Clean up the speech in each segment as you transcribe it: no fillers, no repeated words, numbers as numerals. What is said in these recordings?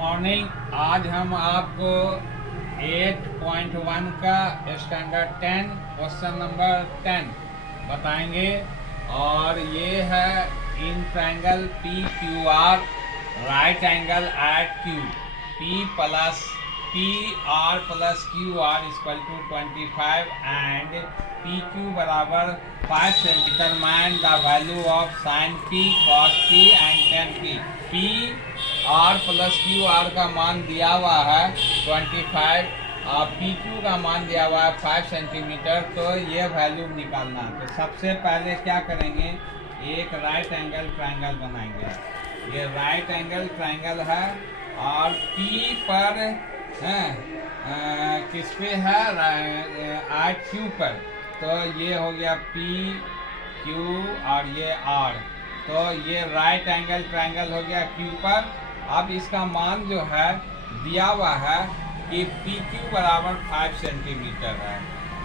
Morning. आज हम आपको 8.1 का स्टैंडर्ड 10 क्वेश्चन नंबर 10 बताएंगे और ये है in triangle P Q R right angle at Q P R plus Q R equal to 25 and P Q बराबर 5 centimetre. Determine the value of sine P cos P and tan P R plus Q R का मान दिया हुआ है 25 और P Q का मान दिया हुआ है 5 सेंटीमीटर। तो ये वैल्यू निकालना है। तो सबसे पहले क्या करेंगे, एक राइट एंगल ट्रायंगल बनाएंगे। ये राइट एंगल ट्रायंगल है और पी पर है किस पे है, आर क्यू पर। तो ये हो गया पी क्यू और ये आर। तो ये राइट एंगल ट्रायंगल हो गया क्यू पर। अब इसका मान जो है दिया हुआ है कि पी क्यू बराबर 5 सेंटीमीटर है।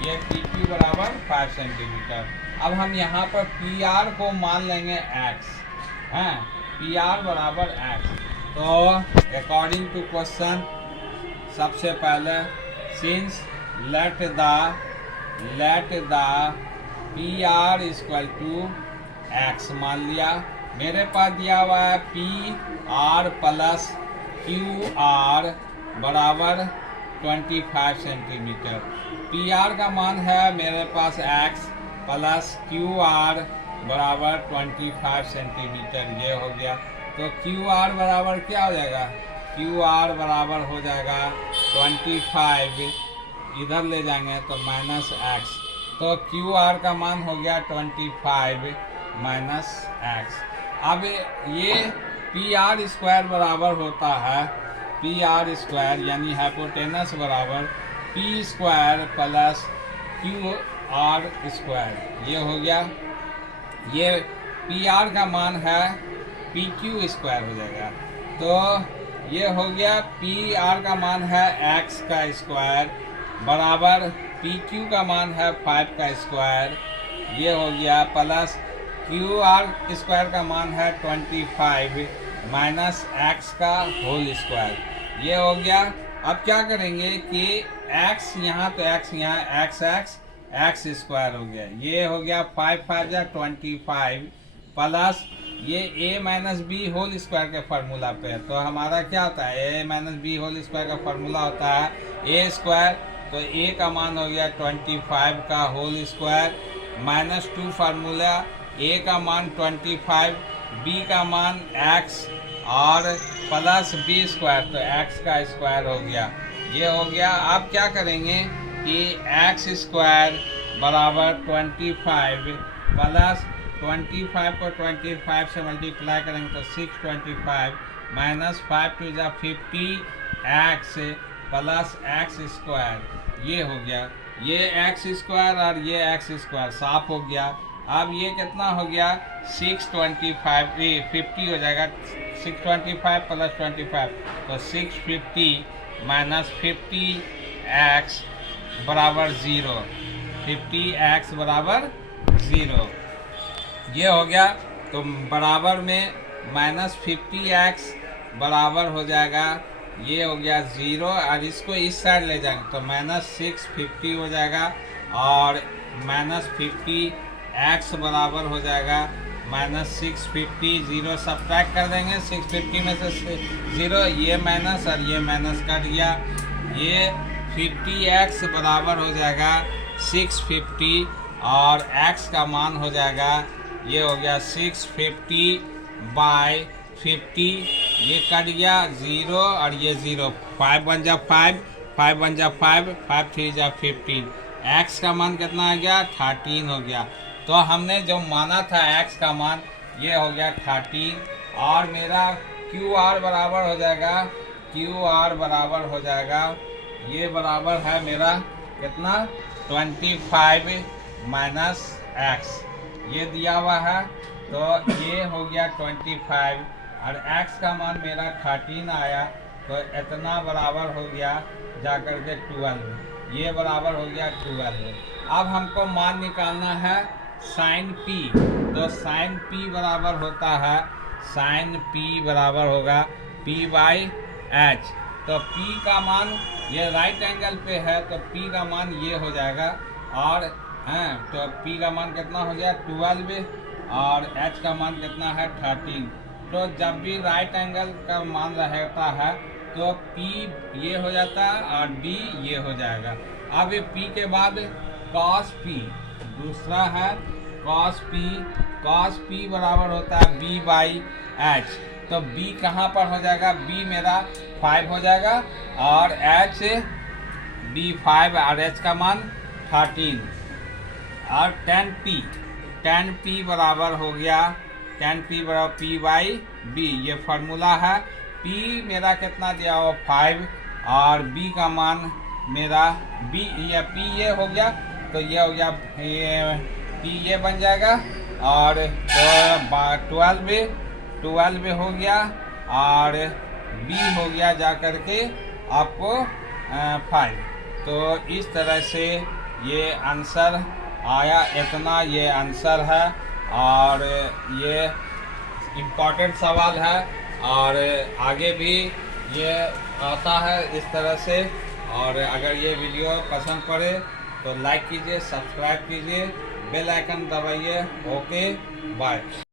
ये पी क्यू बराबर 5 सेंटीमीटर। अब हम यहाँ पर पी आर को मान लेंगे x है, पी आर बराबर x। तो अकॉर्डिंग टू क्वेश्चन सबसे पहले since let the P R equal to x मान लिया। मेरे पास दिया हुआ है P R plus Q R बराबर 25 सेंटीमीटर। पी आर का मान है मेरे पास x प्लस क्यू आर बराबर 25 सेंटीमीटर। ये हो गया। तो क्यू आर बराबर क्या हो जाएगा, क्यू आर बराबर हो जाएगा 25, इधर ले जाएंगे तो माइनस एक्स। तो क्यू आर का मान हो गया 25 माइनस एक्स। अब ये पी आर स्क्वायर बराबर होता है पी आर स्क्वायर यानी हाइपोटेनस बराबर P square plus Q are square. ये हो गया। ये पी आर का मान है पी क्यू स्क्वायर हो जाएगा। तो ये हो गया पी आर का मान है एक्स का स्क्वायर बराबर पी क्यू का मान है 5 का स्क्वायर। ये हो गया प्लस क्यू आर स्क्वायर का मान है 25 माइनस एक्स का होल स्क्वायर। ये हो गया। अब क्या करेंगे कि x यहाँ तो x यहाँ x स्क्वायर हो गया। ये हो गया 5 5 जा 25 प्लस ये a minus B whole square के फार्मूला पे। तो हमारा क्या होता है, a minus B whole square का फार्मूला होता है a स्क्वायर। तो a का मान हो गया 25 का whole square minus 2 formula a का मान 25, b का मान x और प्लस b स्क्वायर। तो x का स्क्वायर हो गया। ये हो गया। अब क्या करेंगे कि x स्क्वायर बराबर 25 प्लस 25 को 25 से मल्टीप्लाई करेंगे तो 625 माइनस 5 टू जा 50 एक्स प्लस एक्स स्क्वायर। ये हो गया। ये एक्स स्क्वायर और ये एक्स स्क्वायर साफ हो गया। अब ये कितना हो गया 625 50 हो जाएगा। 625 प्लस 25 तो 650 माइनस 50 एक्स बराबर 0, 50 एक्स बराबर 0। ये हो गया। तो बराबर में माइनस 50x बराबर हो जाएगा, ये हो गया 0 और इसको इस साइड ले जाएंगे तो माइनस 650 हो जाएगा और माइनस 50x बराबर हो जाएगा माइनस 650। 0 सब्ट्रैक्ट कर देंगे 650 में से 0, ये माइनस और ये माइनस कट गया। ये 50x बराबर हो जाएगा 650 और x का मान हो जाएगा, ये हो गया 650 बाय 50। ये कट गया 0 और ये 0, 5 बन जा 5, 5 बन जा 5, 5 3 जा 15। x का मान कितना आ गया 13 हो गया। तो हमने जो माना था x का मान ये हो गया 13 और मेरा क्यू आर बराबर हो जाएगा, क्यू आर बराबर हो जाएगा, ये बराबर है मेरा कितना 25 माइनस एक्स। ये दिया हुआ है। तो ये हो गया 25 और x का मान मेरा 13 आया। तो इतना बराबर हो गया जाकर के 12। ये बराबर हो गया 12। अब हमको मान निकालना है साइन p। तो साइन p बराबर होता है, साइन p बराबर होगा p बाई एच। तो P का मान, ये राइट एंगल पे है तो P का मान ये हो जाएगा, और तो P का मान कितना हो गया 12, और H का मान कितना है 13। तो जब भी राइट एंगल का मान रहता है तो P ये हो जाता है और D ये हो जाएगा। अब ये P के बाद cos P दूसरा है cos P बराबर होता है B/H। तो B कहाँ पर हो जाएगा, B मेरा 5 हो जाएगा, और H B 5 और H का मान 13, और tan P बराबर हो गया, tan P बराबर P/B, ये फार्मूला है। P मेरा कितना दिया हो 5, और B का मान मेरा B या P ये हो गया, तो ये हो गया ये P ये बन जाएगा, और तो 12 हो गया, और B हो गया जा करके आपको 5। तो इस तरह से ये आंसर आया, इतना ये आंसर है, और ये इम्पॉर्टेंट सवाल है, और आगे भी ये आता है इस तरह से। और अगर ये वीडियो पसंद पड़े तो लाइक कीजिए, सब्सक्राइब कीजिए, बेल आइकन दबाइए। Okay, bye.